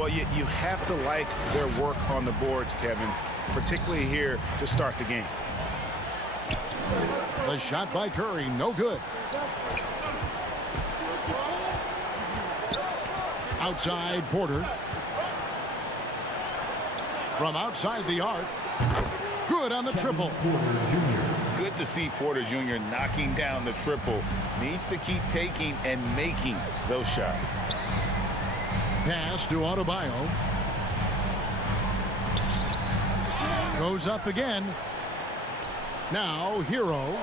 Well, you have to like their work on the boards, Kevin, particularly here to start the game. The shot by Curry, no good. Outside Porter. From outside the arc. Good on the triple. Good to see Porter Jr. knocking down the triple. Needs to keep taking and making those shots. Pass to Adebayo. Goes up again. Now Hero.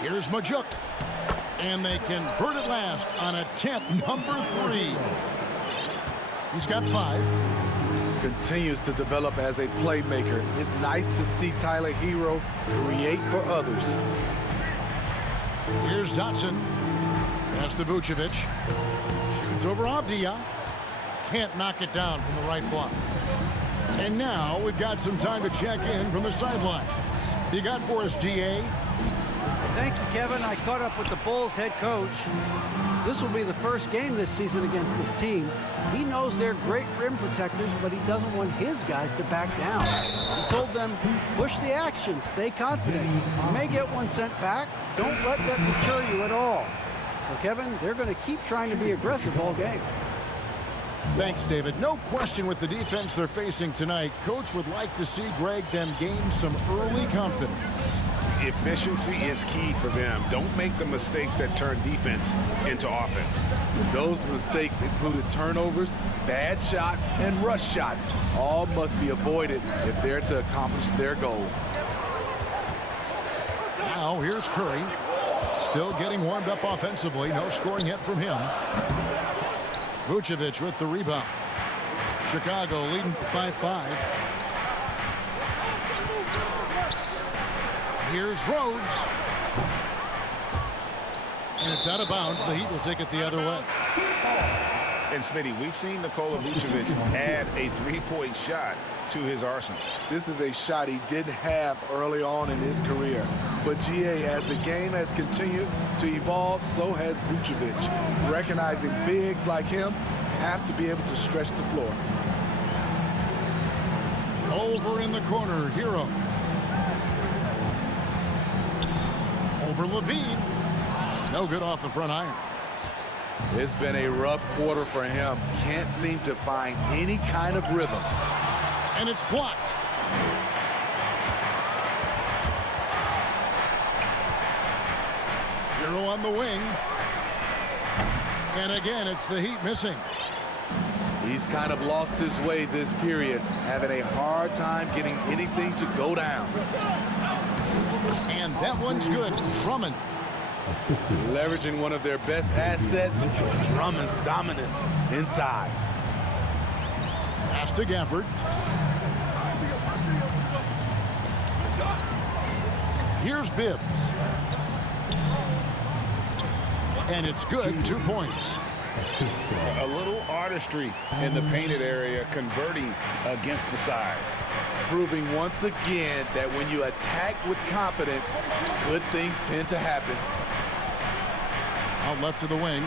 Here's Majuk. And they convert at last on attempt number 3. He's got 5. Continues to develop as a playmaker. It's nice to see Tyler Hero create for others. Here's Dotson. Pass to Vucevic. Shoots over Avdia. Can't knock it down from the right block. And now we've got some time to check in from the sidelines. You got for us, DA? Thank you, Kevin. I caught up with the Bulls head coach. This will be the first game this season against this team. He knows they're great rim protectors, but he doesn't want his guys to back down. He told them, push the action, stay confident. You may get one sent back. Don't let that deter you at all. So, Kevin, they're going to keep trying to be aggressive all game. Thanks, David. No question with the defense they're facing tonight. Coach would like to see Greg them gain some early confidence. Efficiency is key for them. Don't make the mistakes that turn defense into offense. Those mistakes included turnovers, bad shots, and rush shots. All must be avoided if they're to accomplish their goal. Now here's Curry. Still getting warmed up offensively. No scoring yet from him. Vucevic with the rebound. Chicago leading by 5. Here's Rhodes. And it's out of bounds. The Heat will take it the other way. And Smitty, we've seen Nikola Vucevic add a three-point shot to his arsenal. This is a shot he didn't have early on in his career. But GA, as the game has continued to evolve, so has Vucevic. Recognizing bigs like him have to be able to stretch the floor. Over in the corner, Hero. Over Levine. No good off the front iron. It's been a rough quarter for him. Can't seem to find any kind of rhythm. And it's blocked. Hero on the wing. And again, it's the Heat missing. He's kind of lost his way this period, having a hard time getting anything to go down. And that one's good. Drummond. Leveraging one of their best assets, Drummond's dominance inside. Pass to Gafford. Here's Bibbs. And it's good. 2 points. A little artistry in the painted area, converting against the size. Proving once again that when you attack with confidence, good things tend to happen. Out left to the wing.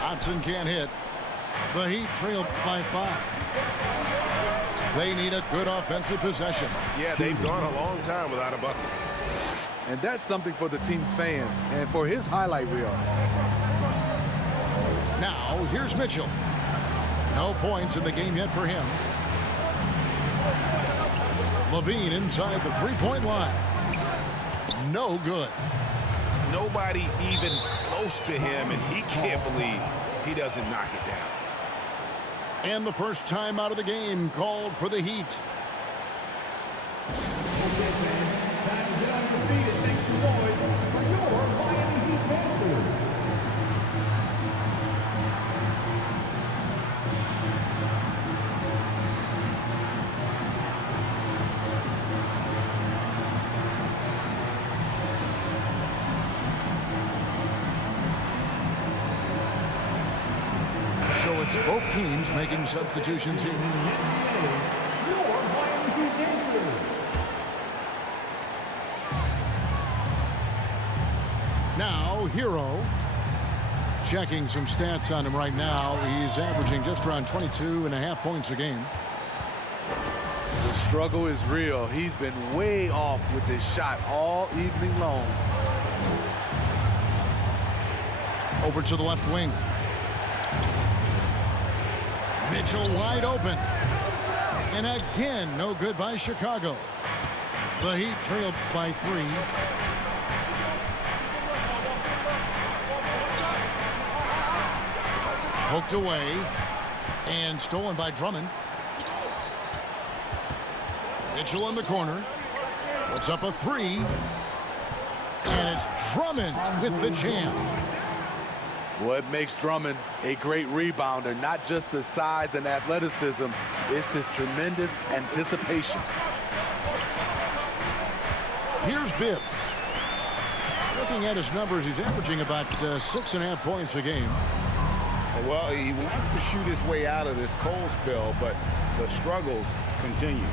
Hodgson can't hit. The Heat trail by 5. They need a good offensive possession. Yeah, they've gone a long time without a bucket. And that's something for the team's fans and for his highlight reel. Now, here's Mitchell. No points in the game yet for him. Levine inside the three-point line. No good. Nobody even close to him, and he can't believe he doesn't knock it down. And the first time out of the game called for the Heat. So it's both teams making substitutions here. Now, Hero. Checking some stats on him right now. He's averaging just around 22.5 points a game. The struggle is real. He's been way off with his shot all evening long. Over to the left wing. Mitchell wide open. And again, no good by Chicago. The Heat trailed by 3. Poked away and stolen by Drummond. Mitchell in the corner. Puts up a 3. And it's Drummond with the jam. What makes Drummond a great rebounder, not just the size and athleticism, it's his tremendous anticipation. Here's Bibbs. Looking at his numbers, he's averaging about 6.5 points a game. Well, he wants to shoot his way out of this cold spell, but the struggles continue.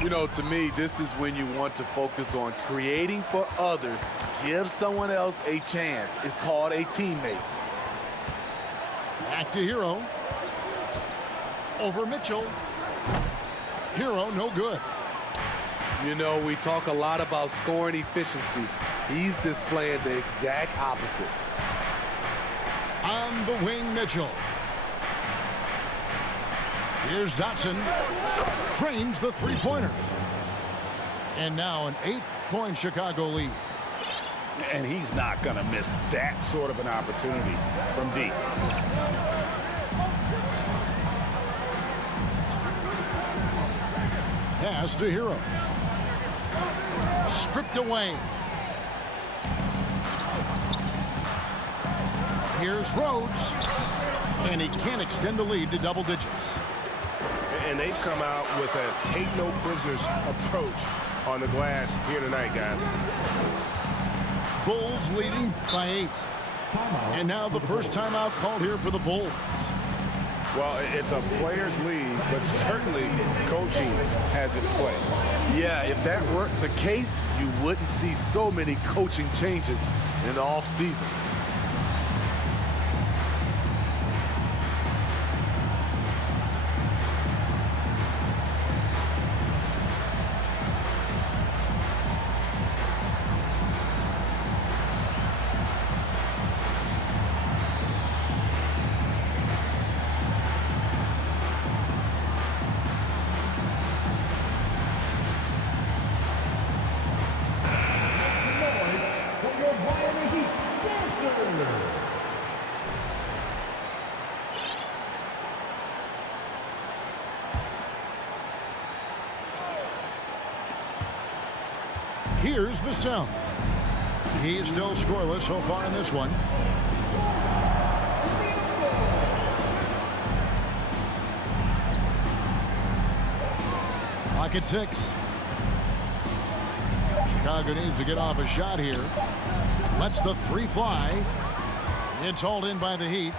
You know, to me, this is when you want to focus on creating for others. Give someone else a chance. It's called a teammate. Back to Hero. Over Mitchell. Hero, no good. You know, we talk a lot about scoring efficiency. He's displaying the exact opposite. On the wing, Mitchell. Here's Dotson. Drains the three-pointer. And now an 8-point Chicago lead. And he's not going to miss that sort of an opportunity from deep. Pass to Hero. Stripped away. Here's Rhodes. And he can't extend the lead to double digits. And they've come out with a take-no-prisoners approach on the glass here tonight, guys. Bulls leading by 8. And now the first timeout called here for the Bulls. Well, it's a player's league, but certainly coaching has its play. Yeah, if that weren't the case, you wouldn't see so many coaching changes in the offseason. Here's Vassell. He's still scoreless so far in this one. Clock at 6. Chicago needs to get off a shot here. Lets the 3 fly. It's hauled in by the Heat.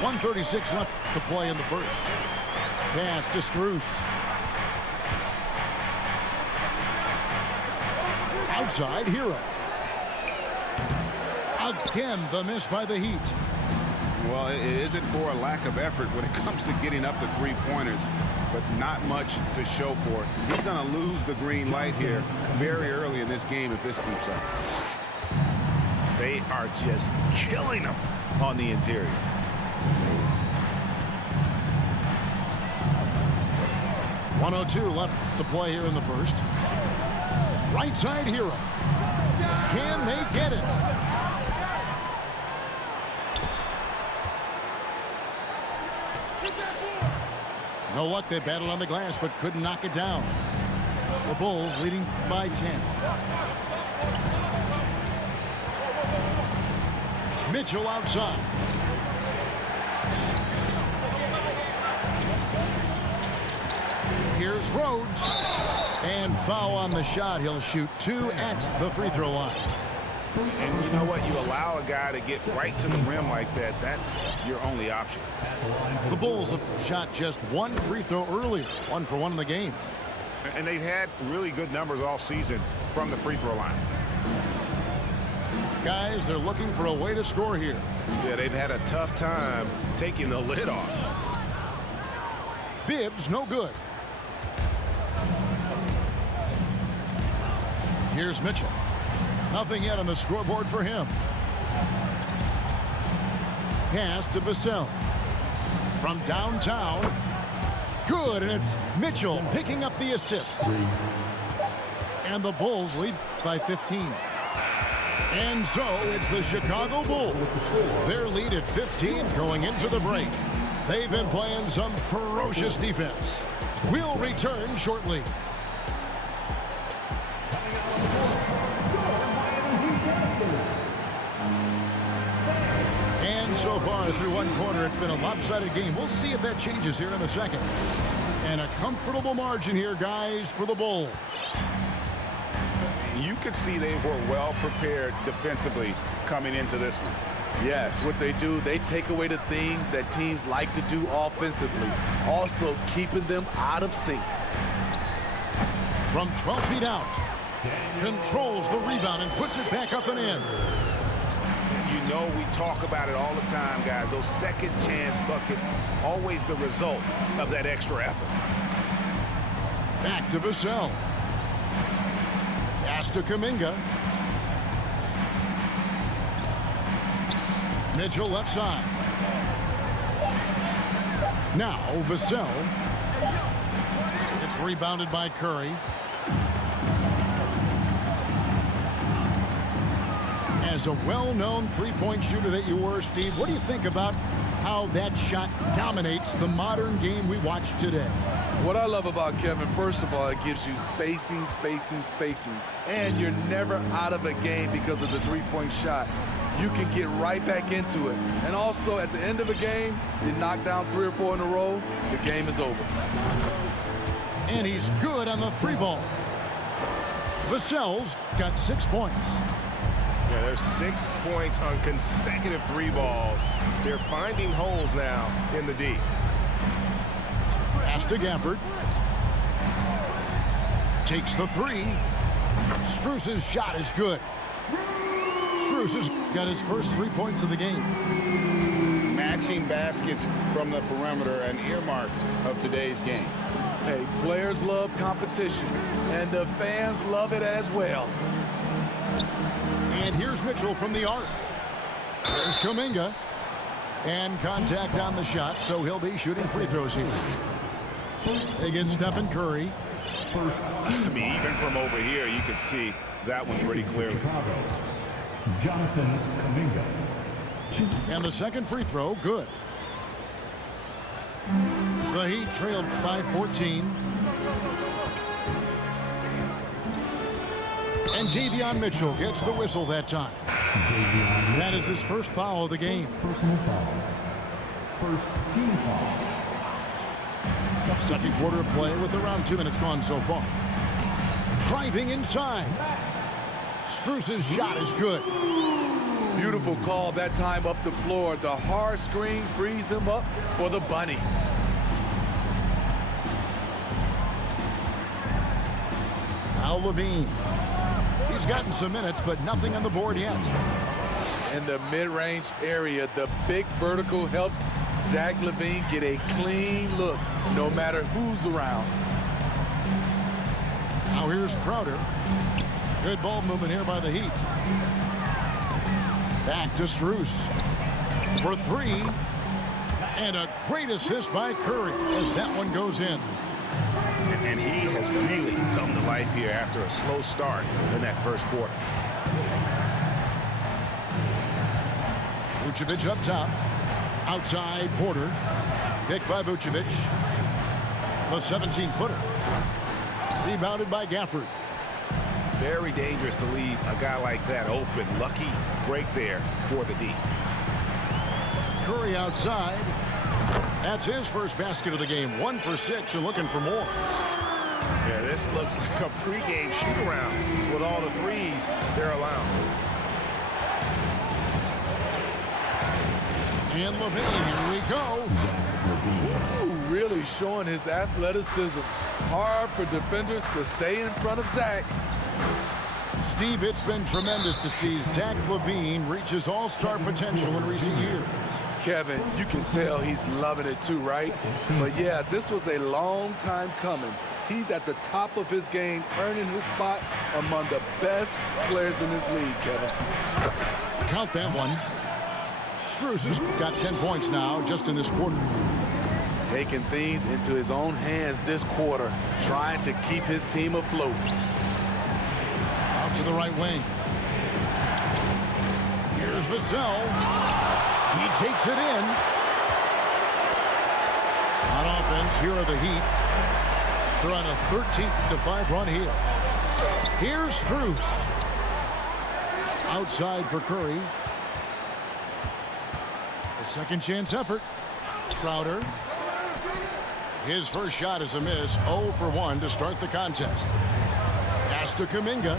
.136 left to play in the first. Pass to Strus. Outside, Hero. Again, the miss by the Heat. Well, it isn't for a lack of effort when it comes to getting up to three-pointers, but not much to show for it. He's going to lose the green light here very early in this game if this keeps up. They are just killing him on the interior. .102 left to play here in the first. Right side, Hero. Can they get it? No luck. They battled on the glass but couldn't knock it down. The Bulls leading by 10. Mitchell outside. Here's Rhodes. And foul on the shot. He'll shoot 2 at the free throw line. And you know what? You allow a guy to get right to the rim like that. That's your only option. The Bulls have shot just 1 free throw earlier. 1 for 1 in the game. And they've had really good numbers all season from the free throw line. Guys, they're looking for a way to score here. Yeah, they've had a tough time taking the lid off. Bibbs, no good. Here's Mitchell. Nothing yet on the scoreboard for him. Pass to Vassell. From downtown. Good, and it's Mitchell picking up the assist. And the Bulls lead by 15. And so it's the Chicago Bulls. Their lead at 15 going into the break. They've been playing some ferocious defense. We'll return shortly. And so far through one quarter, it's been a lopsided game. We'll see if that changes here in the second. And a comfortable margin here, guys, for the Bulls. You could see they were well prepared defensively coming into this one. Yes, what they do, they take away the things that teams like to do offensively, also keeping them out of sync. From 12 feet out, controls the rebound and puts it back up and in. You know we talk about it all the time, guys. Those second chance buckets, always the result of that extra effort. Back to Vassell. Pass to Kuminga. Mitchell left side. Now Vassell. It's rebounded by Curry. As a well-known three-point shooter that you were, Steve, what do you think about how that shot dominates the modern game we watch today? What I love about Kevin, first of all, it gives you spacing. And you're never out of a game because of the three-point shot. You can get right back into it. And also, at the end of a game, you knock down 3 or 4 in a row, the game is over. And he's good on the three ball. Vassell's got 6 points. Yeah, there's 6 points on consecutive 3 balls. They're finding holes now in the D. Pass to Gafford. Takes the 3. Strus's shot is good. Strus has got his first 3 points of the game. Matching baskets from the perimeter, an earmark of today's game. Hey, players love competition, and the fans love it as well. And here's Mitchell from the arc. There's Kuminga. And contact on the shot, so he'll be shooting free throws here. Against Stephen Curry. I mean, even from over here, you can see that one pretty clearly. Jonathan Kuminga. And the second free throw, good. The Heat trailed by 14. And Davion Mitchell gets the whistle that time. That is his first foul of the game. Personal foul. First team foul. Second quarter of play with around 2 minutes gone so far. Driving inside. Strus's shot is good. Beautiful call that time up the floor. The hard screen frees him up for the bunny. Now Levine. He's gotten some minutes, but nothing on the board yet. In the mid-range area, the big vertical helps Zach LaVine get a clean look, no matter who's around. Now here's Crowder. Good ball movement here by the Heat. Back to Strus for 3. And a great assist by Curry as that one goes in. And he has really come to life here after a slow start in that first quarter. Vucevic up top. Outside Porter. Picked by Vucevic. The 17-footer. Rebounded by Gafford. Very dangerous to leave a guy like that open. Lucky break there for the D. Curry outside. That's his first basket of the game. 1 for 6 and looking for more. Yeah, this looks like a pregame shoot-around with all the threes they're allowing. And LaVine, here we go. Ooh, really showing his athleticism. Hard for defenders to stay in front of Zach. Steve, it's been tremendous to see Zach LaVine reach his all-star potential in recent years. Kevin, you can tell he's loving it too, right? But yeah, this was a long time coming. He's at the top of his game, earning his spot among the best players in this league, Kevin. Count that one. Strus has got 10 points now just in this quarter. Taking things into his own hands this quarter, trying to keep his team afloat. Out to the right wing. Here's Vassell. He takes it in. On offense, here are the Heat. They're on a 13-5 run here. Here's Strus. Outside for Curry. A second chance effort. Crowder. His first shot is a miss. 0 for 1 to start the contest. Pass to Kuminga.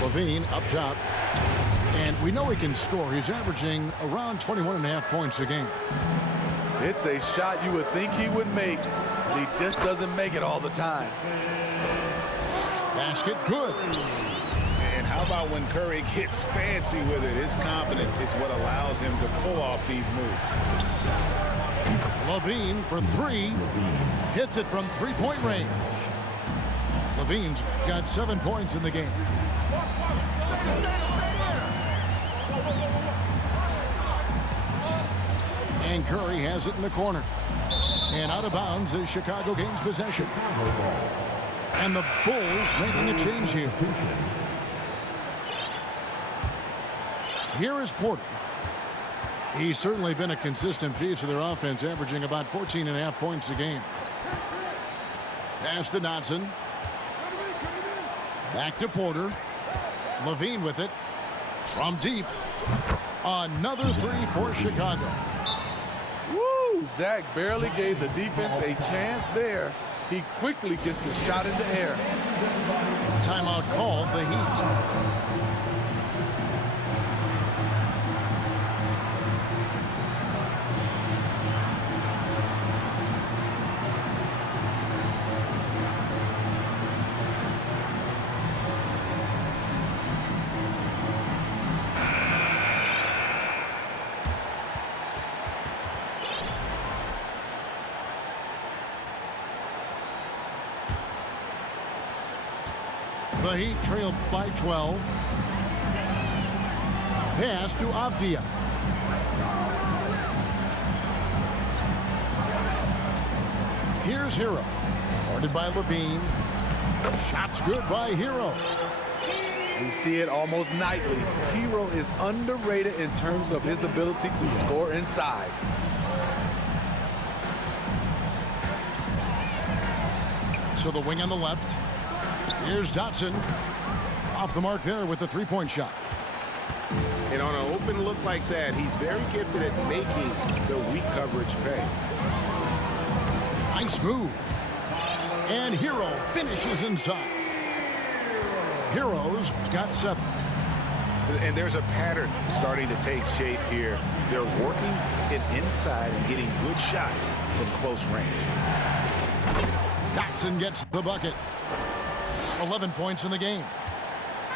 LaVine up top. And we know he can score. He's averaging around 21.5 points a game. It's a shot you would think he would make, but he just doesn't make it all the time. Basket good. And how about when Curry gets fancy with it? His confidence is what allows him to pull off these moves. LaVine for 3. Hits it from three-point range. LaVine's got 7 points in the game. And Curry has it in the corner. And out of bounds is Chicago gains possession. And the Bulls making a change here. Here is Porter. He's certainly been a consistent piece of their offense, averaging about 14.5 points a game. Pass to Dotson. Back to Porter. LaVine with it. From deep. Another 3 for Chicago. Woo! Zach barely gave the defense a chance there. He quickly gets the shot in the air. Timeout called, the Heat. The Heat trailed by 12. Pass to Avdia. Here's Hero. Guarded by LaVine. Shots good by Hero. We see it almost nightly. Hero is underrated in terms of his ability to score inside. So the wing on the left. Here's Dotson. Off the mark there with the three-point shot. And on an open look like that, he's very gifted at making the weak coverage pay. Nice move. And Hero finishes inside. Hero's got 7. And there's a pattern starting to take shape here. They're working it inside and getting good shots from close range. Dotson gets the bucket. 11 points in the game.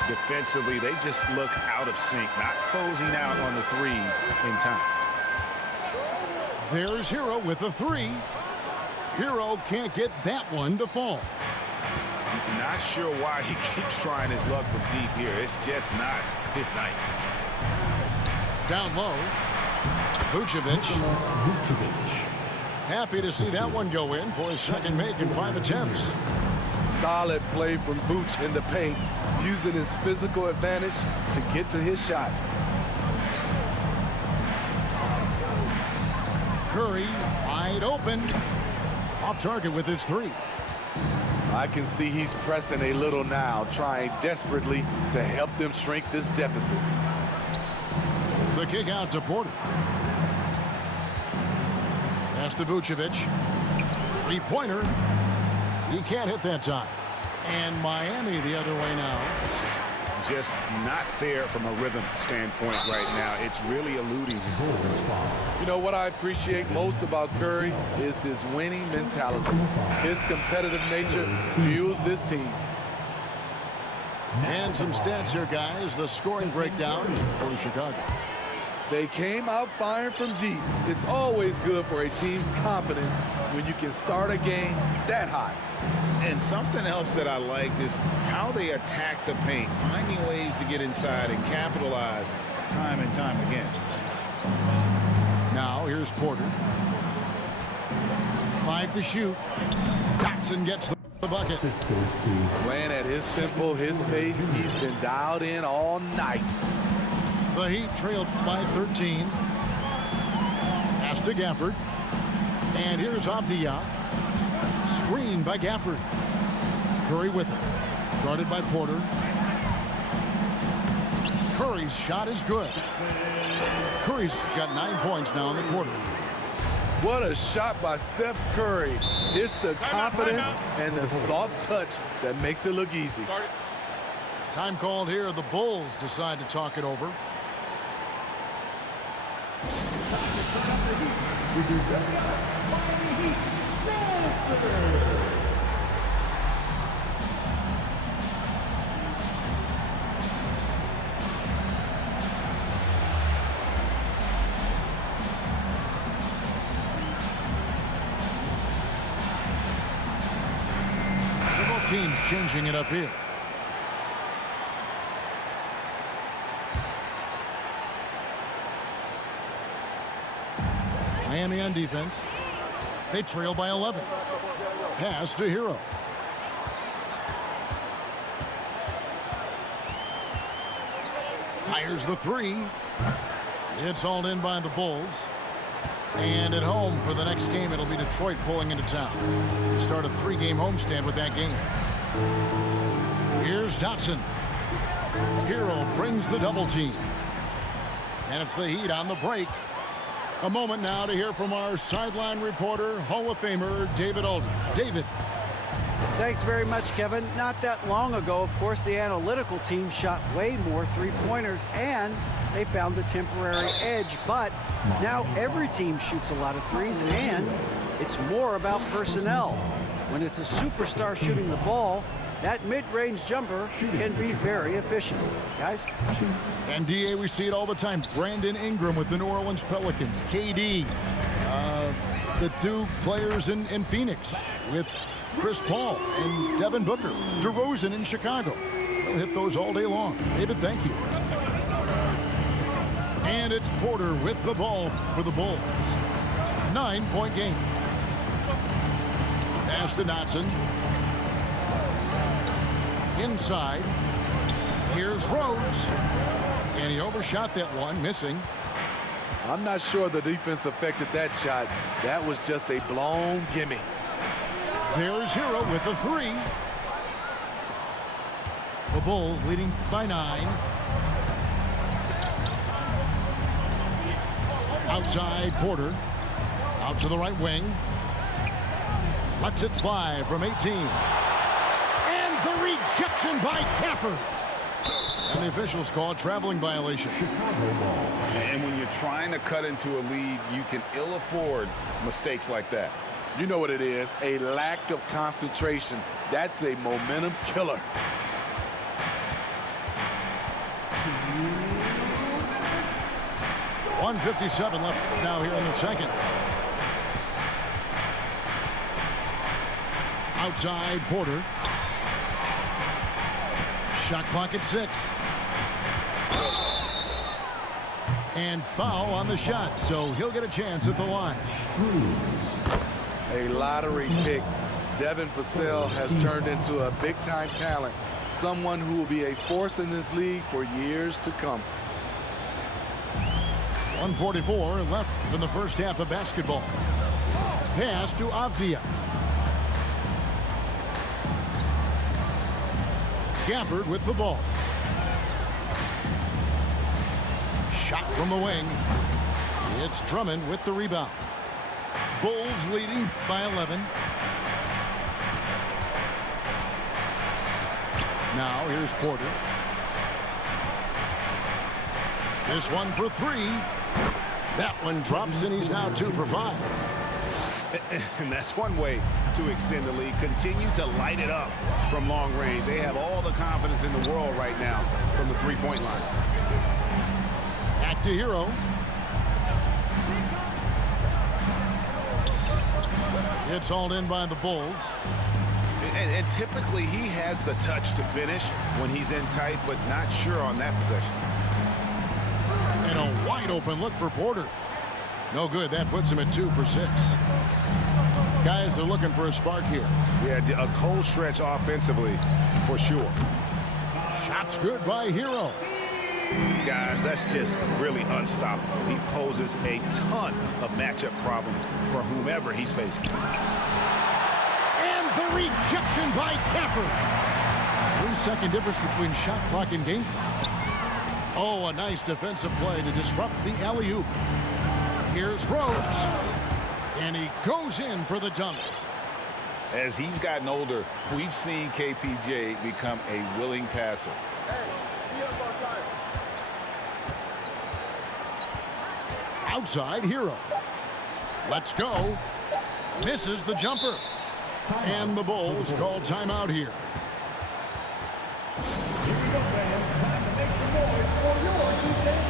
Defensively, they just look out of sync, not closing out on the threes in time. There's Hero with the 3. Hero can't get that one to fall. Not sure why he keeps trying his luck from deep here. It's just not his night. Down low. Vucevic. Happy to see that one go in for his second make in 5 attempts. Solid play from Vooch in the paint, using his physical advantage to get to his shot. Curry wide open. Off target with his 3. I can see he's pressing a little now, trying desperately to help them shrink this deficit. The kick out to Porter. Pass to Vucevic. 3-pointer. He can't hit that time. And Miami the other way now. just not there from a rhythm standpoint right now. It's really eluding him. You know what I appreciate most about Curry is his winning mentality. His competitive nature fuels this team. And some stats here, guys. The scoring breakdown for Chicago. They came out firing from deep. It's always good for a team's confidence when you can start a game that hot. And something else that I liked is how they attack the paint, finding ways to get inside and capitalize time and time again. Now here's Porter. 5 to shoot. Dotson gets the bucket. Playing at his tempo, his pace, he's been dialed in all night. The Heat trailed by 13. Pass to Gafford. And here's Avdia. Screen by Gafford. Curry with it. Guarded by Porter. Curry's shot is good. Curry's got 9 points now in the quarter. What a shot by Steph Curry. It's the confidence and the soft touch that makes it look easy. Time called here. The Bulls decide to talk it over. Several teams changing it up here. Miami on defense. They trail by 11. Pass to Hero. Fires the 3. It's hauled in by the Bulls. And at home for the next game, it'll be Detroit pulling into town. They start a 3-game homestand with that game. Here's Dotson. Hero brings the double team. And it's the Heat on the break. A moment now to hear from our sideline reporter, Hall of Famer David Aldridge. David. Thanks very much, Kevin. Not that long ago, of course, the analytical team shot way more three-pointers, and they found a temporary edge. But now every team shoots a lot of threes, and it's more about personnel. When it's a superstar shooting the ball, that mid-range jumper can be very efficient. Guys? And DA, we see it all the time. Brandon Ingram with the New Orleans Pelicans. KD. The 2 players in Phoenix with Chris Paul and Devin Booker. DeRozan in Chicago. They'll hit those all day long. David, thank you. And it's Porter with the ball for the Bulls. 9-point game. Pass to Dotson. Inside. Here's Rhodes. And he overshot that one, missing. I'm not sure the defense affected that shot. That was just a blown gimme. There's Hero with the 3. The Bulls leading by 9. Outside Porter. Out to the right wing. Lets it fly from 18. And the rejection by Gafford. And the officials call a traveling violation. And when you're trying to cut into a lead, you can ill afford mistakes like that. You know what it is, a lack of concentration. That's a momentum killer. .157 left now here in the second. Outside Porter. Shot clock at 6. And foul on the shot, so he'll get a chance at the line. A lottery pick. Devin Vassell has turned into a big-time talent. Someone who will be a force in this league for years to come. 1:44 left in the first half of basketball. Pass to Avdia. Gafford with the ball. Shot from the wing. It's Drummond with the rebound. Bulls leading by 11. Now here's Porter. This one for 3. That one drops, and he's now 2 for 5. And that's one way to extend the lead. Continue to light it up from long range. They have all the confidence in the world right now from the three-point line. Back to Hero. It's hauled in by the Bulls. And typically he has the touch to finish when he's in tight, but not sure on that possession. And a wide open look for Porter. No good. That puts him at 2 for 6. Guys are looking for a spark here. Yeah, a cold stretch offensively for sure. Shots good by Hero. Guys, that's just really unstoppable. He poses a ton of matchup problems for whomever he's facing. And the rejection by Gafford. 3-second difference between shot clock and game clock. Oh, a nice defensive play to disrupt the alley-oop. Here's Rhodes. And he goes in for the dunk. As he's gotten older, we've seen KPJ become a willing passer. Outside Hero. Let's go. Misses the jumper. And the Bulls call timeout here. Here we go, fans. Time to make some noise for your defense.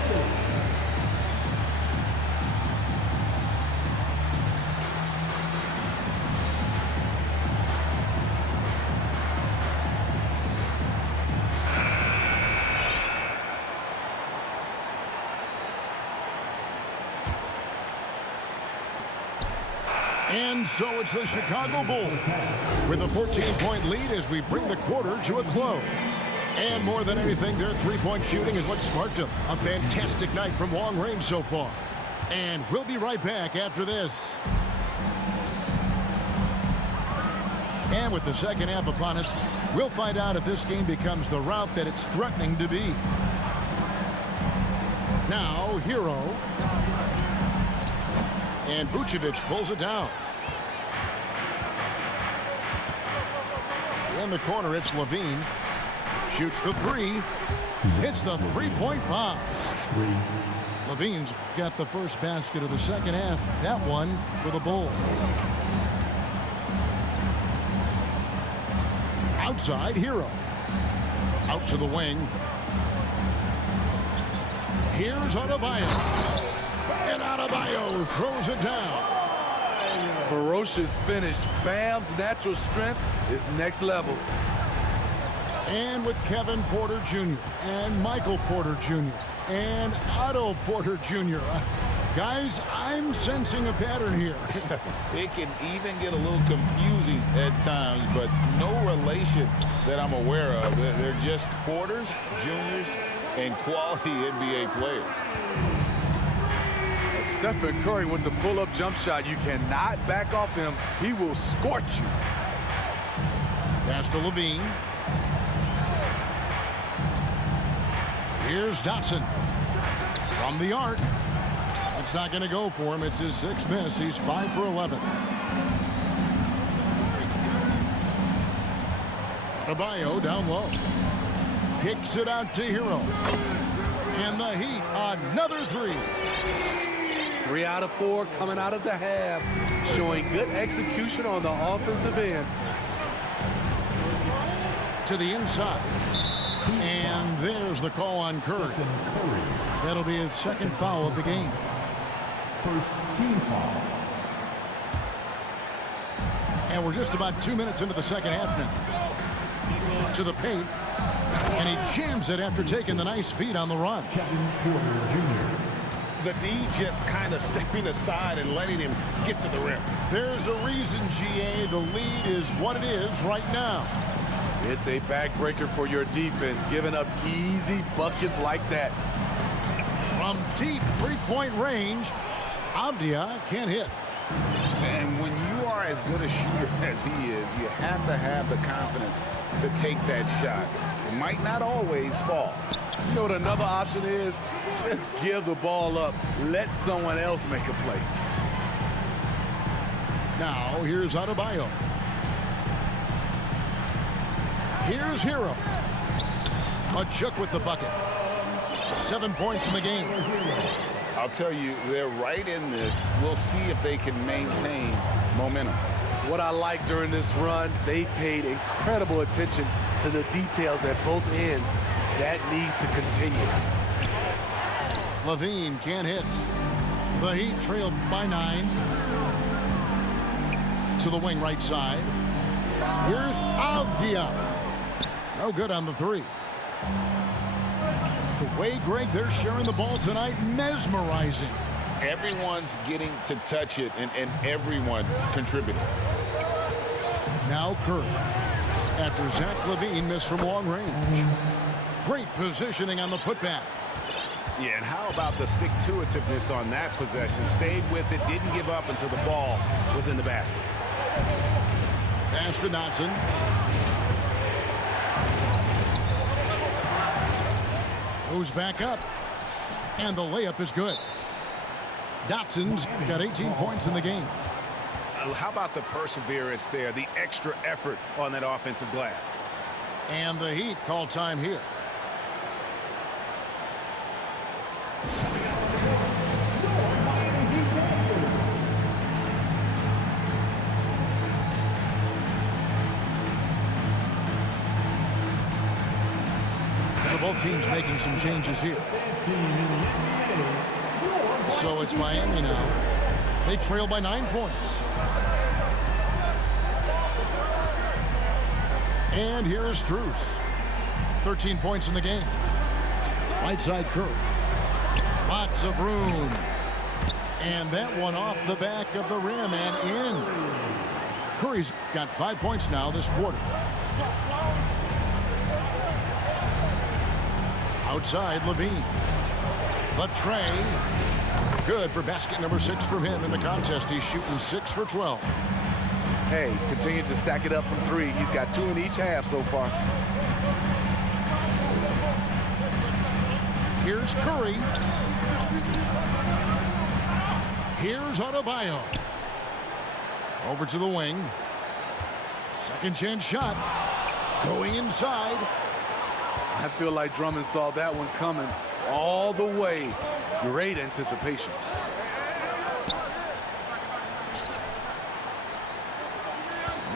And so it's the Chicago Bulls with a 14-point lead as we bring the quarter to a close. And more than anything, their three-point shooting is what sparked them. A fantastic night from long range so far. And we'll be right back after this. And with the second half upon us, we'll find out if this game becomes the route that it's threatening to be. Now, Hero. And Vucevic pulls it down. In the corner, it's Levine. Shoots the 3. Hits the three-point bomb. Levine's got the first basket of the second half. That one for the Bulls. Outside, Hero. Out to the wing. Here's Adebayo. And Adebayo throws it down. Ferocious finish. Bam's natural strength is next level. And with Kevin Porter Jr. and Michael Porter Jr. and Otto Porter Jr. Guys, I'm sensing a pattern here. It can even get a little confusing at times, but no relation that I'm aware of. They're just Porters, Juniors, and quality NBA players. Stephen Curry with the pull-up jump shot. You cannot back off him. He will scorch you. Pass to Levine. Here's Dotson. From the arc. It's not going to go for him. It's his 6th miss. He's 5 for 11. Adebayo down low. Kicks it out to Hero. And the Heat, another 3. 3 out of 4 coming out of the half, showing good execution on the offensive end. To the inside. And there's the call on Curry. That'll be his second foul of the game. First team foul. And we're just about 2 minutes into the second half now. To the paint. And he jams it after taking the nice feed on the run. Kevin Porter Jr. The D just kind of stepping aside and letting him get to the rim. There's a reason, GA, the lead is what it is right now. It's a backbreaker for your defense, giving up easy buckets like that. From deep three-point range, Avdia can't hit. And when you are as good a shooter as he is, you have to have the confidence to take that shot. It might not always fall. You know what another option is? Just give the ball up. Let someone else make a play. Now, here's Adebayo. Here's Hero. Achuk with the bucket. 7 points in the game. I'll tell you, they're right in this. We'll see if they can maintain momentum. What I like during this run, they paid incredible attention to the details at both ends. That needs to continue. Levine can't hit. The Heat trailed by 9. To the wing right side. Here's Avdia. No good on the 3. The way, Greg, they're sharing the ball tonight, mesmerizing. Everyone's getting to touch it, and everyone's contributing. Now Curry. After Zach Levine missed from long range. Great positioning on the putback. Yeah, and how about the stick-to-itiveness on that possession? Stayed with it, didn't give up until the ball was in the basket. Pass to Dotson. Goes back up. And the layup is good. Dotson's got 18 points in the game. How about the perseverance there, the extra effort on that offensive glass? And the Heat call time here. So both teams making some changes here. So it's Miami now. They trail by 9 points. And here is Strus. 13 points in the game. Right side Curry. Lots of room. And that one off the back of the rim and in. Curry's got 5 points now this quarter. Outside Levine. The tray. Good for basket number 6 from him in the contest. He's shooting 6 for 12. Hey, continue to stack it up from 3. He's got 2 in each half so far. Here's Curry. Here's Adebayo. Over to the wing. Second chance shot. Going inside. I feel like Drummond saw that one coming all the way. Great anticipation.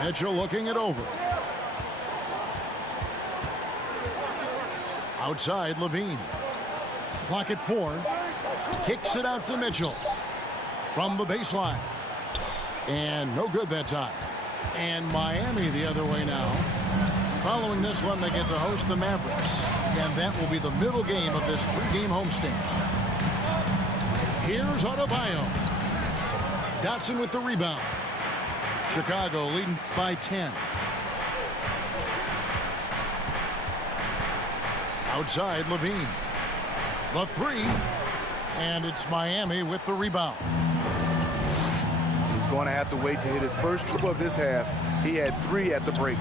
Mitchell looking it over. Outside Levine. Clock at 4. Kicks it out to Mitchell. From the baseline. And no good that time. And Miami the other way now. Following this one, they get to host the Mavericks. And that will be the middle game of this 3-game homestand. Here's Adebayo. Dotson with the rebound. Chicago leading by 10. Outside Levine. The 3. And it's Miami with the rebound. He's going to have to wait to hit his first triple of this half. He had 3 at the break.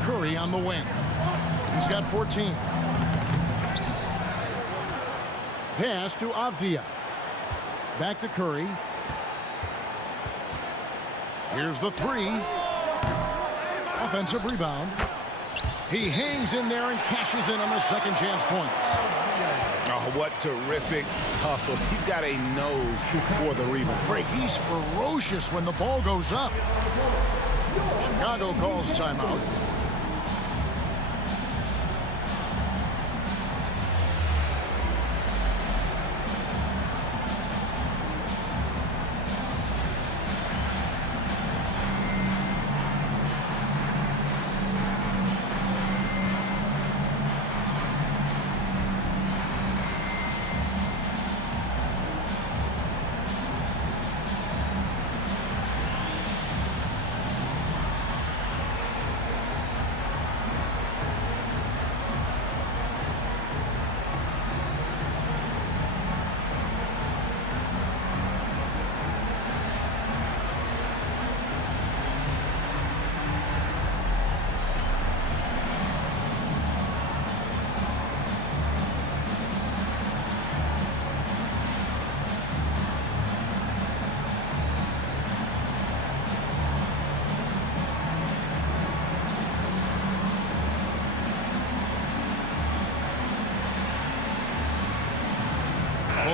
Curry on the wing. He's got 14. Pass to Avdia. Back to Curry. Here's the 3. Offensive rebound. He hangs in there and cashes in on the second chance points. Oh, what terrific hustle. He's got a nose for the rebound. Greg, he's ferocious when the ball goes up. Chicago calls timeout.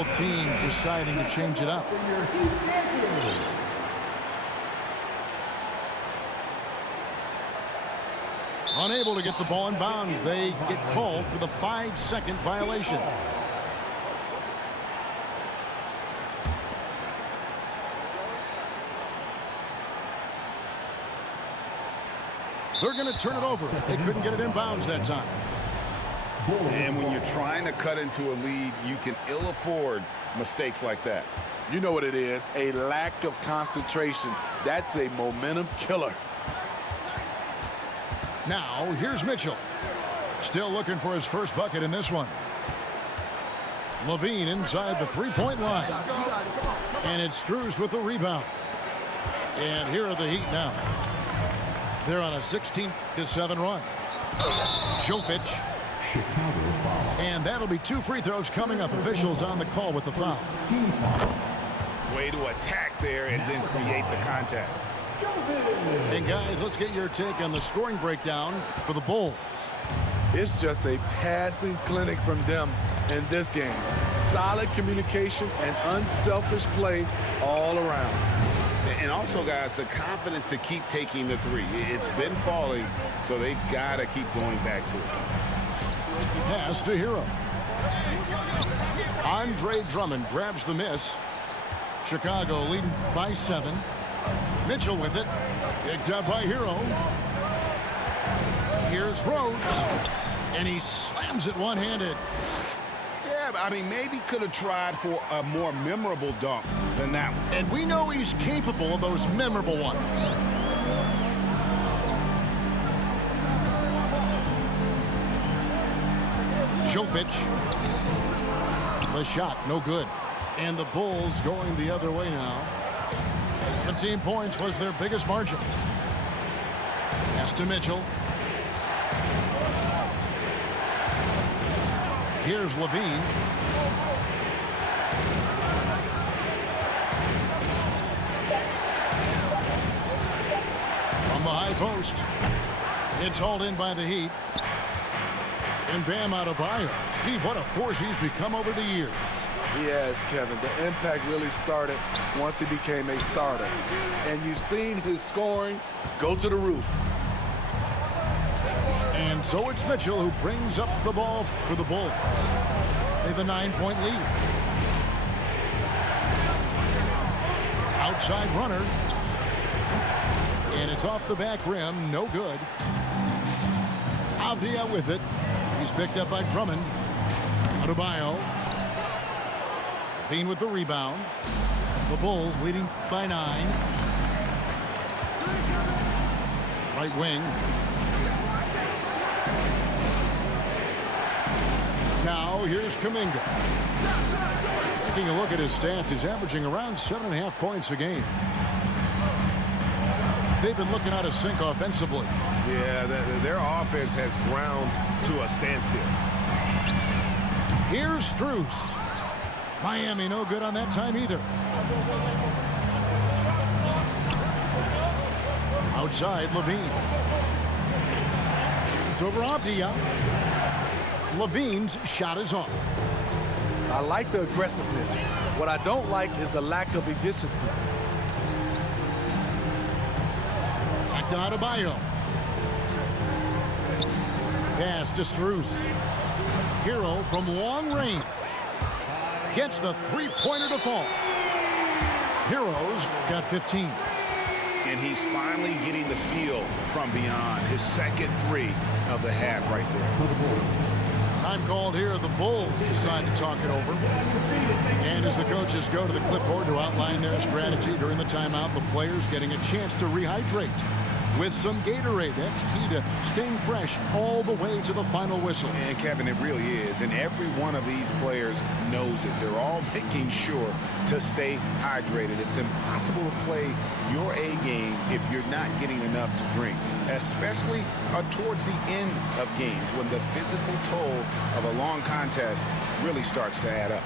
Both teams deciding to change it up. For your Heat dancers. Unable to get the ball in bounds. They get called for the 5-second violation. They're going to turn it over. They couldn't get it in bounds that time. And when you're trying to cut into a lead, you can ill afford mistakes like that. You know what it is, a lack of concentration. That's a momentum killer. Now, here's Mitchell. Still looking for his first bucket in this one. Levine inside the three-point line. And it's Strus with the rebound. And here are the Heat now. They're on a 16-7 run. Jovic. And that'll be 2 free throws coming up. Officials on the call with the foul. Way to attack there and then create the contact. And guys, let's get your take on the scoring breakdown for the Bulls. It's just a passing clinic from them in this game. Solid communication and unselfish play all around. And also, guys, the confidence to keep taking the three. It's been falling, so they've got to keep going back to it. Pass to Hero. Andre Drummond grabs the miss. Chicago leading by 7. Mitchell with it. Picked up by Hero. Here's Rhodes. And he slams it one-handed. Yeah, I mean, maybe could have tried for a more memorable dunk than that one. And we know he's capable of those memorable ones. Jovic. The shot, no good. And the Bulls going the other way now. 17 points was their biggest margin. Pass to Mitchell. Here's Levine. From the high post. It's hauled in by the Heat. And Bam Adebayo. Steve, what a force he's become over the years. He has, Kevin. The impact really started once he became a starter. And you've seen his scoring go to the roof. And so it's Mitchell who brings up the ball for the Bulls. They have a 9-point lead. Outside runner. And it's off the back rim. No good. Avdia with it. He's picked up by Drummond. Adebayo. Levine with the rebound. The Bulls leading by 9. Right wing. Now here's Kuminga. Taking a look at his stats, he's averaging around 7.5 points a game. They've been looking out of sync offensively. Yeah, their offense has ground to a standstill. Here's Strus. Miami no good on that time either. Outside, Levine. Shoots over Avdia. Levine's shot is off. I like the aggressiveness. What I don't like is the lack of efficiency. Back to Adebayo. Pass to Strus. Hero from long range. Gets the three-pointer to fall. Hero's got 15. And he's finally getting the feel from beyond. His second three of the half right there. Time called here. The Bulls decide to talk it over. And as the coaches go to the clipboard to outline their strategy during the timeout, the players getting a chance to rehydrate with some Gatorade. That's key to staying fresh all the way to the final whistle. And Kevin, it really is. And every one of these players knows it. They're all making sure to stay hydrated. It's impossible to play your A game if you're not getting enough to drink, especially towards the end of games when the physical toll of a long contest really starts to add up.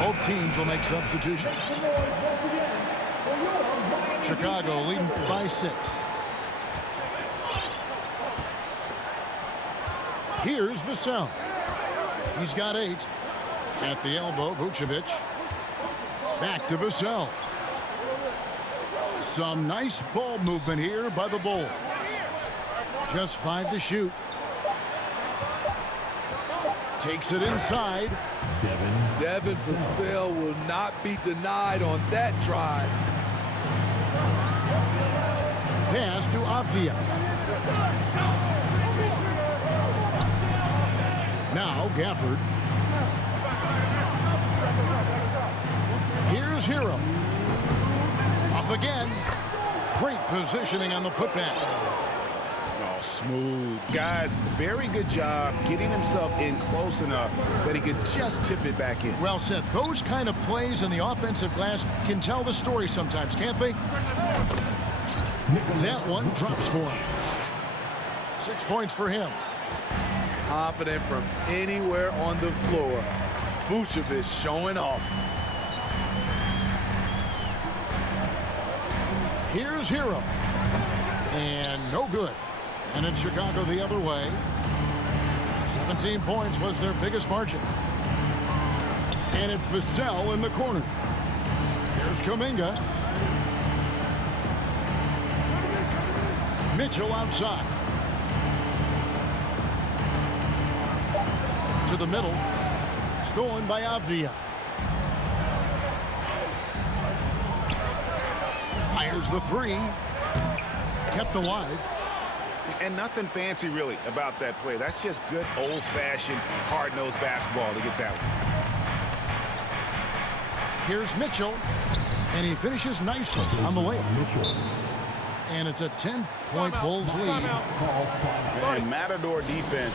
Both teams will make substitutions. Chicago leading by 6. Here's Vassell. He's got 8. At the elbow, Vucevic. Back to Vassell. Some nice ball movement here by the Bulls. Just 5 to shoot. Takes it inside. Devin Vassell will not be denied on that drive. Pass to Avdia. Now Gafford. Here's Hero. Up again. Great positioning on the putback. Oh, smooth. Guys, very good job getting himself in close enough that he could just tip it back in. Well said. Those kind of plays in the offensive glass can tell the story sometimes, can't they? That one drops for him. 6 points for him. Confident from anywhere on the floor. Vucevic showing off. Here's Hero. And no good. And in Chicago the other way. 17 points was their biggest margin. And it's Vassell in the corner. Here's Kuminga. Mitchell outside. To the middle. Stolen by Avdia. Fires the 3. Kept alive. And nothing fancy really about that play. That's just good old-fashioned hard-nosed basketball to get that one. Here's Mitchell. And he finishes nicely on the layup. And it's a 10-point Bulls lead. And Matador defense,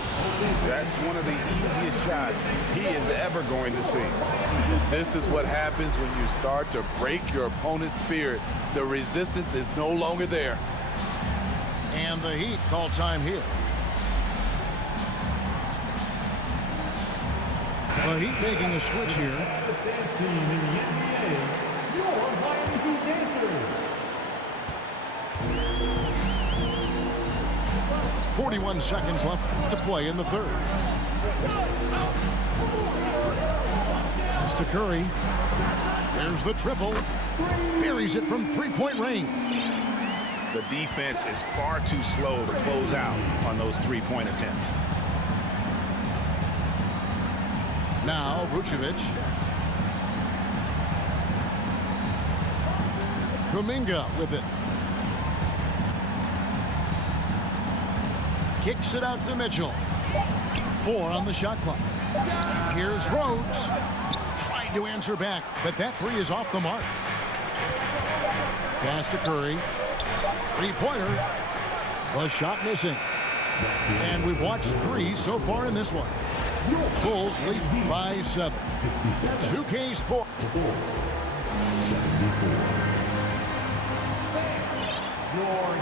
that's one of the easiest shots he is ever going to see. This is what happens when you start to break your opponent's spirit. The resistance is no longer there. And the Heat call time here. The Heat making a switch here. Best dance team in the NBA, your Miami Heat dancers. 41 seconds left to play in the third. That's to Curry. There's the triple. Buries it from three-point range. The defense is far too slow to close out on those three-point attempts. Now Vucevic. Kuminga with it. Kicks it out to Mitchell. 4 on the shot clock. Here's Rhodes. Tried to answer back, but that 3 is off the mark. Pass to Curry. Three-pointer. The shot missing. And we've watched 3 so far in this one. Bulls lead by 7. 2K Sports.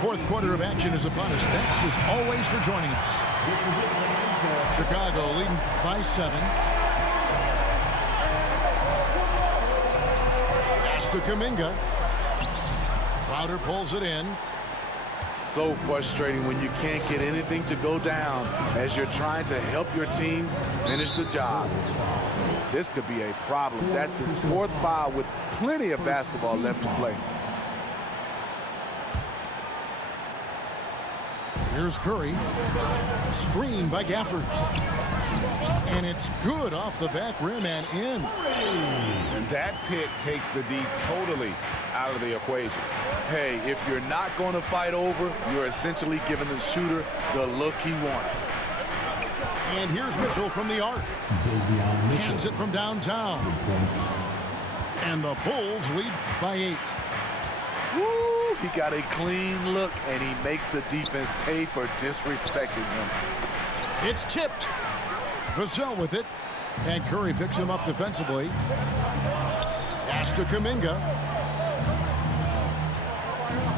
Fourth quarter of action is upon us. Thanks as always for joining us. Chicago leading by 7. Pass to Kuminga. Crowder pulls it in. So frustrating when you can't get anything to go down as you're trying to help your team finish the job. This could be a problem. That's his 4th foul with plenty of basketball left to play. Here's Curry. Screen by Gafford. And it's good off the back rim and in. And that pick takes the D totally out of the equation. Hey, if you're not going to fight over, you're essentially giving the shooter the look he wants. And here's Mitchell from the arc. Hands it from downtown. And the Bulls lead by 8. Woo! He got a clean look, and he makes the defense pay for disrespecting him. It's tipped. Vassell with it. And Curry picks him up defensively. Pass to Kuminga.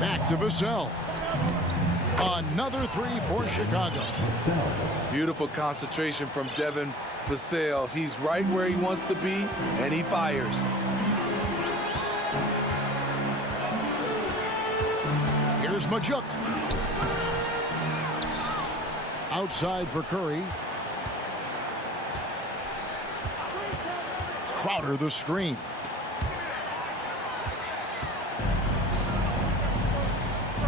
Back to Vassell. Another 3 for Chicago. Beautiful concentration from Devin Vassell. He's right where he wants to be, and he fires. Here's Majuk. Outside for Curry. Crowder the screen.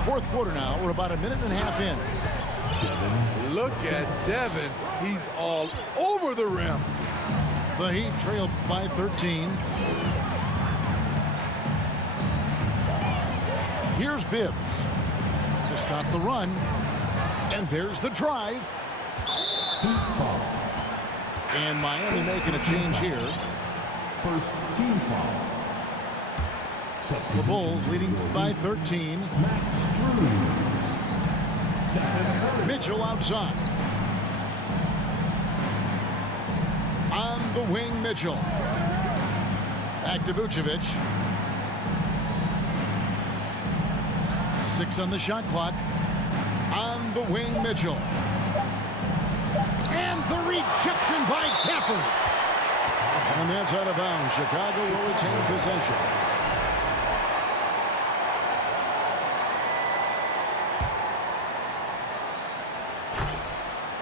Fourth quarter now. We're about a minute and a half in. Look at Devin. He's all over the rim. The Heat trail by 13. Here's Bibbs to stop the run. And there's the drive. And Miami making a change here. First team foul. The Bulls leading by 13. Mitchell outside. On the wing, Mitchell. Back to Vucevic. 6 on the shot clock. On the wing, Mitchell. And the rejection by Gafford. And that's out of bounds. Chicago will retain possession.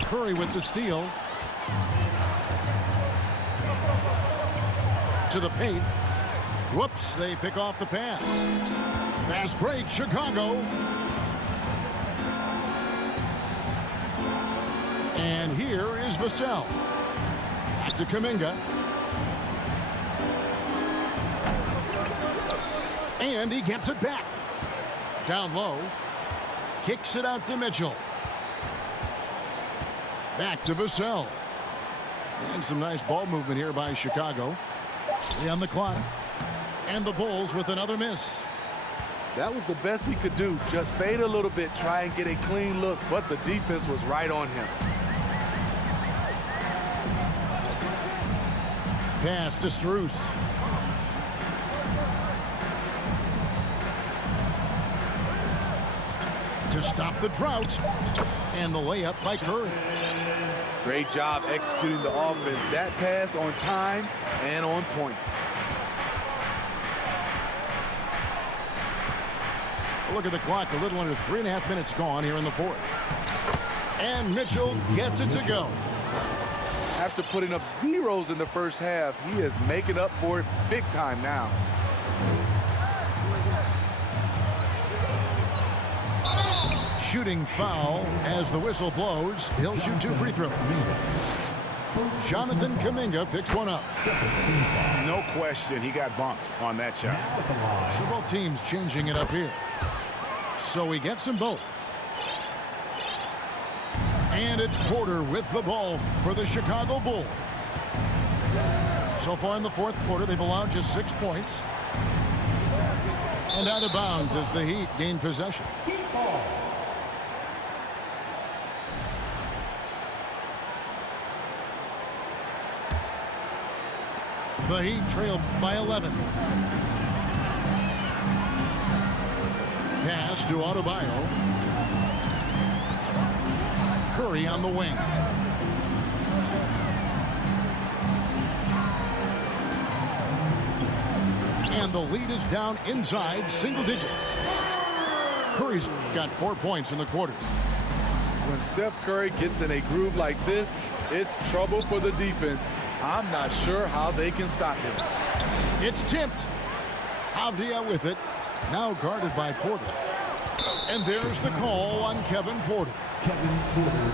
Curry with the steal. To the paint. Whoops, they pick off the pass. Fast break, Chicago. And here is Vassell. Back to Kuminga. And he gets it back. Down low. Kicks it out to Mitchell. Back to Vassell. And some nice ball movement here by Chicago. 3 on the clock. And the Bulls with another miss. That was the best he could do. Just fade a little bit, try and get a clean look, but the defense was right on him. Pass to Strus. To stop the drought. And the layup by Curry. Great job executing the offense. That pass on time and on point. Look at the clock. A little under 3.5 minutes gone here in the fourth. And Mitchell gets it to go. After putting up zeros in the first half, he is making up for it big time now. Shooting foul as the whistle blows. He'll shoot 2 free throws. Jonathan Kuminga picks one up. No question, he got bumped on that shot. So both teams changing it up here. So he gets them both. And it's Porter with the ball for the Chicago Bulls. So far in the fourth quarter, they've allowed just 6 points. And out of bounds as the Heat gain possession. The Heat trail by 11. Pass to Adebayo. Curry on the wing. And the lead is down inside single digits. Curry's got 4 points in the quarter. When Steph Curry gets in a groove like this, it's trouble for the defense. I'm not sure how they can stop him. It's tipped. Avdia with it. Now guarded by Porter. And there's the call on Kevin Porter.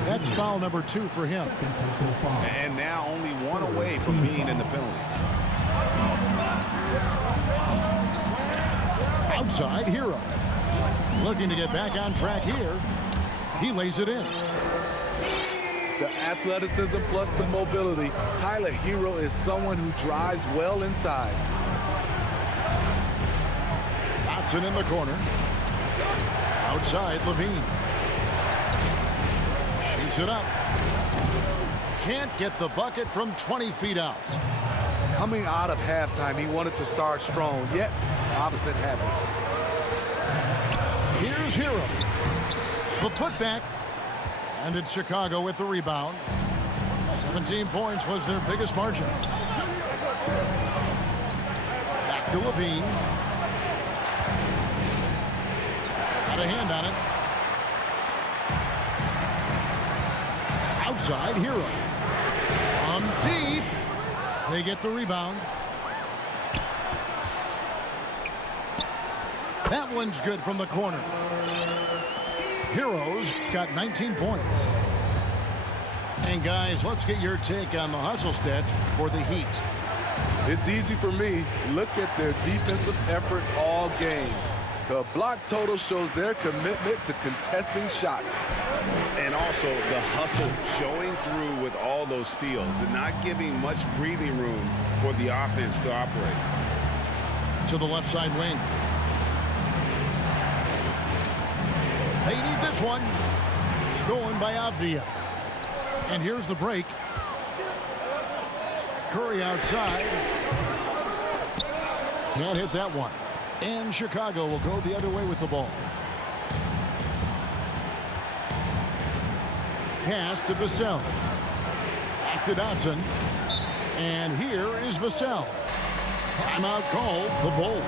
That's foul number 2 for him. And now only 1 away from being in the penalty. Outside, Hero. Looking to get back on track here. He lays it in. The athleticism plus the mobility. Tyler Hero is someone who drives well inside. Dotson in the corner. Outside, Levine. Shoots it up. Can't get the bucket from 20 feet out. Coming out of halftime, he wanted to start strong, yet opposite happened. Here's Hero. The putback. And it's Chicago with the rebound. 17 points was their biggest margin. Back to Levine. Got a hand on it. Outside, Hero. Deep. They get the rebound. That one's good from the corner. Heroes got 19 points. And guys, let's get your take on the hustle stats for the Heat. It's easy for me. Look at their defensive effort all game. The block total shows their commitment to contesting shots. And also the hustle showing through with all those steals and not giving much breathing room for the offense to operate. To the left side wing. They need this one. Stolen by Avdia. And here's the break. Curry outside. Can't hit that one. And Chicago will go the other way with the ball. Pass to Vassell. Back to Dotson. And here is Vassell. Timeout called the Bulls.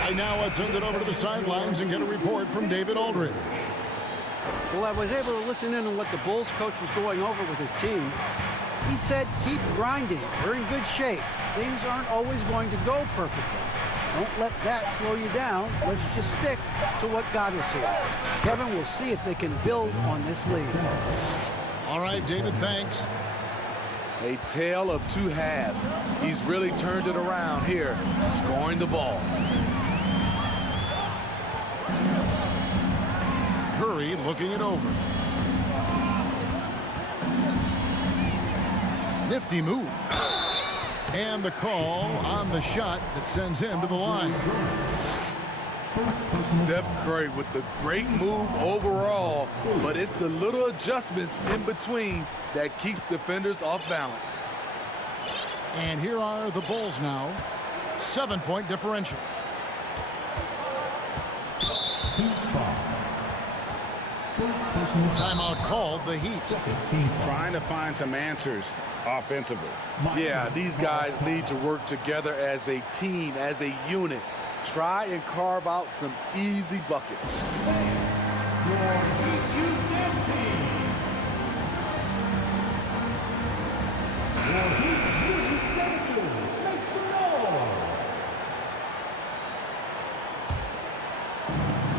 Right now, let's send it over to the sidelines and get a report from David Aldridge. Well, I was able to listen in on what the Bulls coach was going over with his team. He said, keep grinding. We're in good shape. Things aren't always going to go perfectly. Don't let that slow you down. Let's just stick to what got us here. Kevin, we'll see if they can build on this lead. All right, David, thanks. A tale of two halves. He's really turned it around here, scoring the ball. Curry looking it over. Nifty move. And the call on the shot that sends him to the line. Steph Curry with the great move overall, but it's the little adjustments in between that keeps defenders off balance. And here are the Bulls now. 7-point differential. Timeout called the Heat. Trying to find some answers offensively. Yeah, these guys need to work together as a team, as a unit. Try and carve out some easy buckets.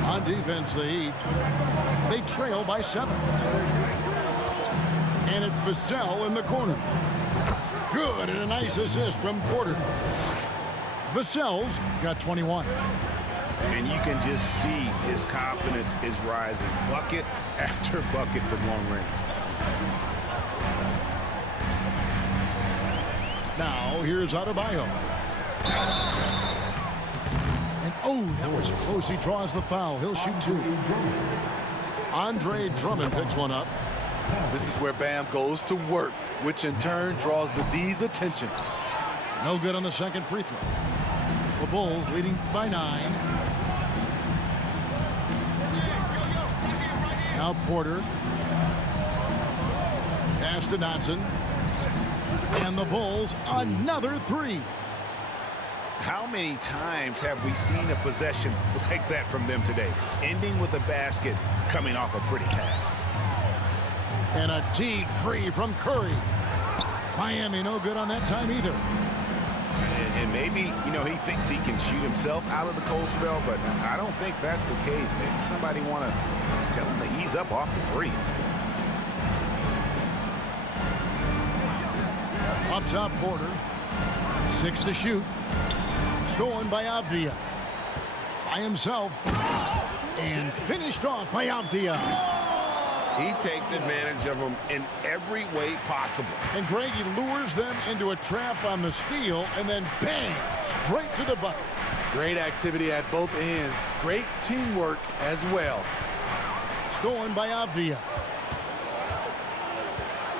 On defense, the Heat, they trail by 7. And it's Vassell in the corner. Good, and a nice assist from Porter. Vassell's got 21. And you can just see his confidence is rising. Bucket after bucket from long range. Now, here's Adebayo. And, oh, that was close. He draws the foul. He'll shoot 2. Andre Drummond picks one up. This is where Bam goes to work, which in turn draws the D's attention. No good on the second free throw. The Bulls leading by 9. Now Porter. Pass to Dotson. And the Bulls another 3. How many times have we seen a possession like that from them today? Ending with a basket, coming off a pretty pass. And a deep 3 from Curry. Miami no good on that time either. And maybe, you know, he thinks he can shoot himself out of the cold spell, but I don't think that's the case. Maybe somebody want to tell him to ease up off the threes. Up top, Porter. 6 to shoot. Stolen by Avdia. By himself. And finished off by Avdia. He takes advantage of them in every way possible. And Greg, he lures them into a trap on the steal, and then bang, straight to the bucket. Great activity at both ends. Great teamwork as well. Stolen by Avdia.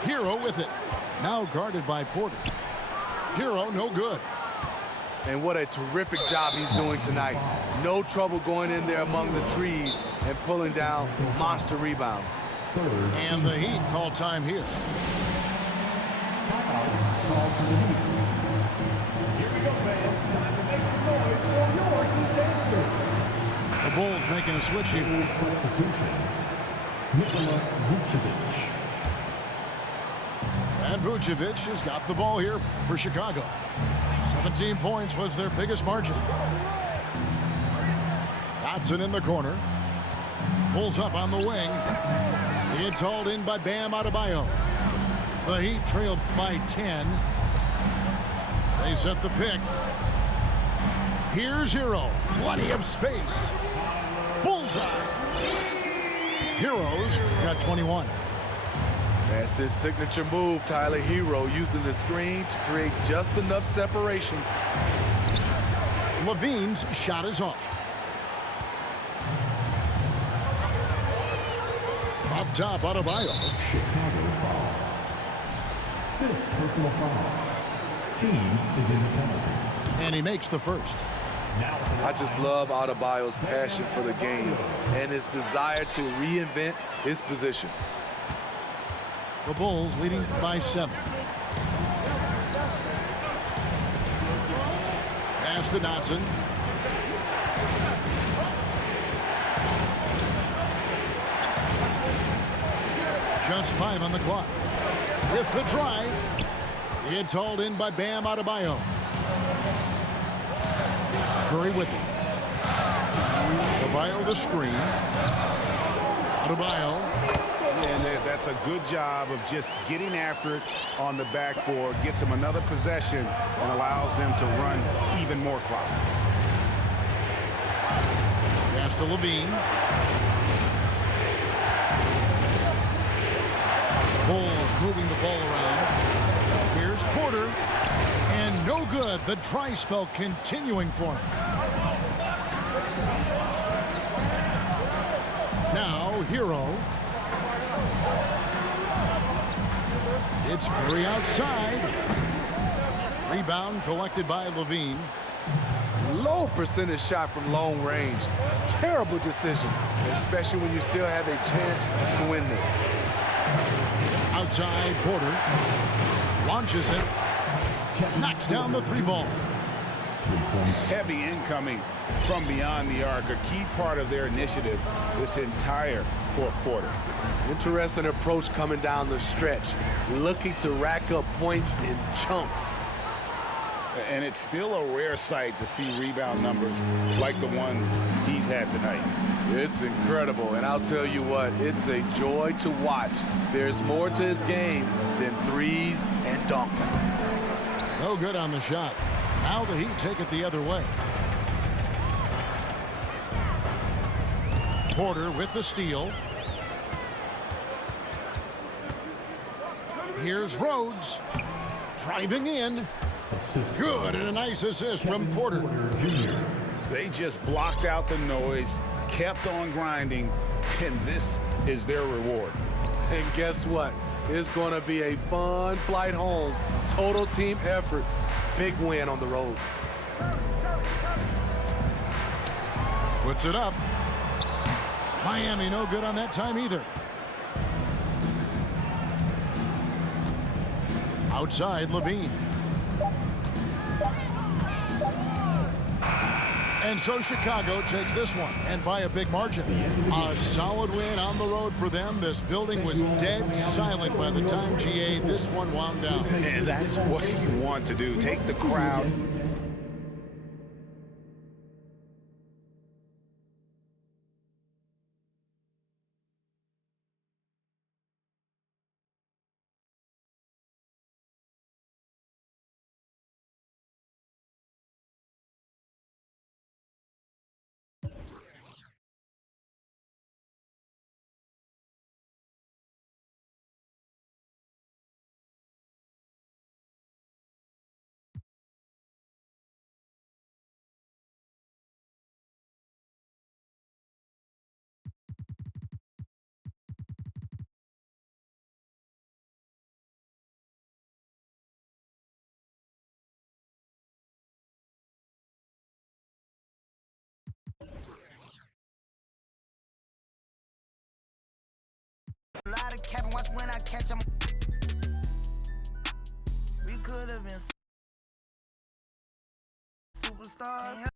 Hero with it. Now guarded by Porter. Hero no good. And what a terrific job he's doing tonight. No trouble going in there among the trees and pulling down monster rebounds. And the Heat call time here. Call for the Heat. Here we go, fans. Time to make some noise for your Heat dancers. The Bulls making a switch here. Substitution. Nikola Vucevic. And Vucevic has got the ball here for Chicago. 17 points was their biggest margin. Dotson in the corner. Pulls up on the wing. It's hauled in by Bam Adebayo. The Heat trailed by 10. They set the pick. Here's Hero. Plenty of space. Bullseye. Hero's got 21. That's his signature move, Tyler. Hero using the screen to create just enough separation. Levine's shot is off. Up top, Adebayo. Chicago foul. 5th personal foul. Team is in the penalty. And he makes the first. I just love Adebayo's passion for the game and his desire to reinvent his position. The Bulls leading by 7. Pass to Dotson. Just 5 on the clock. With the drive, it's hauled in by Bam Adebayo. Curry with it. Adebayo the screen. Adebayo. And that's a good job of just getting after it on the backboard. Gets them another possession and allows them to run even more clock. Pass to Levine. Bulls moving the ball around. Here's Porter. And no good. The dry spell continuing for him. Now, Hero. It's Curry outside. Rebound collected by Levine. Low percentage shot from long range. Terrible decision, especially when you still have a chance to win this. Outside, Porter. Launches it. Knocks down the 3 ball. Heavy incoming from beyond the arc. A key part of their initiative this entire fourth quarter. Interesting approach coming down the stretch. Looking to rack up points in chunks. And it's still a rare sight to see rebound numbers like the ones he's had tonight. It's incredible, and I'll tell you what, it's a joy to watch. There's more to his game than threes and dunks. No good on the shot. Now the Heat take it the other way. Porter with the steal. Here's Rhodes. Driving in. Good, and a nice assist from Porter. They just blocked out the noise, kept on grinding, and this is their reward. And guess what? It's going to be a fun flight home. Total team effort. Big win on the road. Puts it up. Miami no good on that time either. Outside, Levine. And so Chicago takes this one, and by a big margin. A solid win on the road for them. This building was dead silent by the time, GA, this one wound down. And that's what you want to do. Take the crowd. A lot of capping, watch when I catch them. We could have been superstars.